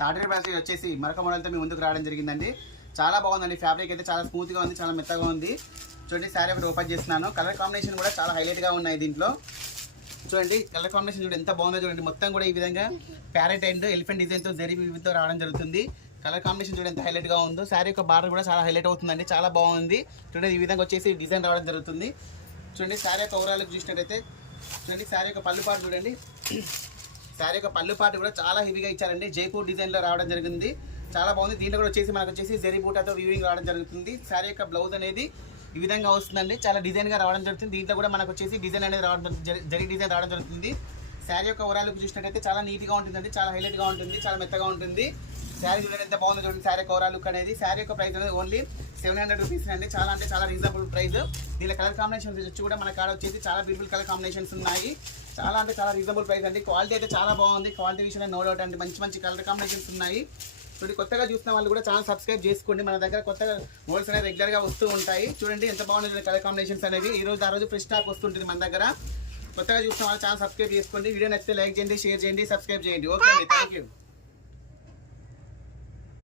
తాటరి brass వచ్చేసి మరొక మోడల్తో మీ ముందుకు రావడం జరిగిందండి. చాలా బాగుందండి. ఫ్యాబ్రిక్ అయితే చాలా స్మూత్గా ఉంది, చాలా మెత్తగా ఉంది. చూడండి శారీ ఒకటి ఓపెన్ చేస్తున్నాను. కలర్ కాంబినేషన్ కూడా చాలా హైలైట్గా ఉన్నాయి దీంట్లో. చూడండి కలర్ కాంబినేషన్ చూడండి ఎంత బాగుందో చూడండి. మొత్తం కూడా ఈ విధంగా ప్యారెట్ అండ్ ఎలిఫెంట్ డిజైన్తో జరీ వీవితో రావడం జరుగుతుంది. కలర్ కాంబినేషన్ చూడండి ఎంత హైలైట్గా ఉందో. శారీ యొక్క బార్డర్ కూడా చాలా హైలైట్ అవుతుందండి, చాలా బాగుంది. చూడండి ఈ విధంగా వచ్చేసి డిజైన్ రావడం జరుగుతుంది. చూడండి శారీ యొక్క ఓవరాల్కి చూసినట్టయితే చూడండి శారీ యొక్క పళ్ళు పాటు చూడండి. శారీ యొక్క పళ్ళు పాటు కూడా చాలా హెవీగా ఇచ్చారండి. జైపూర్ డిజైన్లో రావడం జరిగింది, చాలా బాగుంది. దీంట్లో కూడా వచ్చేసి మనకు వచ్చేసి జరీ బూటాతో వీవింగ్ రావడం జరుగుతుంది. శారీ యొక్క బ్లౌజ్ అనేది ఈ విధంగా వస్తుందండి, చాలా డిజైన్గా రావడం జరుగుతుంది. దీంట్లో కూడా మనకు వచ్చేసి డిజైన్ అనేది రావడం జరీ డిజైన్ రావడం జరుగుతుంది. శారీ యొక్క ఓవరాల్కి చూసినట్టయితే చాలా నీట్గా ఉంటుందండి, చాలా హైలైట్గా ఉంటుంది, చాలా మెత్తగా ఉంటుంది. శారీ చూడండి ఎంత బాగుందో చూడండి. శారీ యొక్క ఓవరాల్ లుక్ అనేది. శారీ యొక్క ప్రైస్ అనేది ఓన్లీ 700 రూపీస్ అండి. చాలా అంటే చాలా రీజనబుల్ ప్రైస్. దీనిలో కలర్ కాంబినేషన్స్ వచ్చి కూడా మన కాడ వచ్చేసి చాలా బ్యూటిఫుల్ కలర్ కాంబినేషన్స్ ఉన్నాయి. చాలా అంటే చాలా రీజనబుల్ ప్రైస్ అండి. క్వాలిటీ అయితే చాలా బాగుంది. క్వాలిటీ విషయంలో నో డౌట్ అండి. మంచి మంచి కలర్ కాంబినేషన్స్ ఉన్నాయి. చూడండి కొత్తగా చూసిన వాళ్ళు కూడా ఛానల్ సబ్స్క్రైబ్ చేసుకోండి. మన దగ్గర కొత్తగా మోడల్స్ అనేవి రెగ్యులర్గా వస్తూ ఉంటాయి. చూడండి ఎంత బాగుంది కలర్ కాంబినేషన్స్ అనేవి. ఈ రోజు ఆ రోజు ఫ్రెష్ స్టాక్ వస్తుంటుంది మన దగ్గర. కొత్తగా చూసిన వాళ్ళు ఛానల్ సబ్స్క్రైబ్ చేసుకోండి. వీడియో నచ్చితే లైక్ చేయండి, షేర్ చేయండి, సబ్స్క్రైబ్ చేయండి. ఓకే అండి, థ్యాంక్ యూ.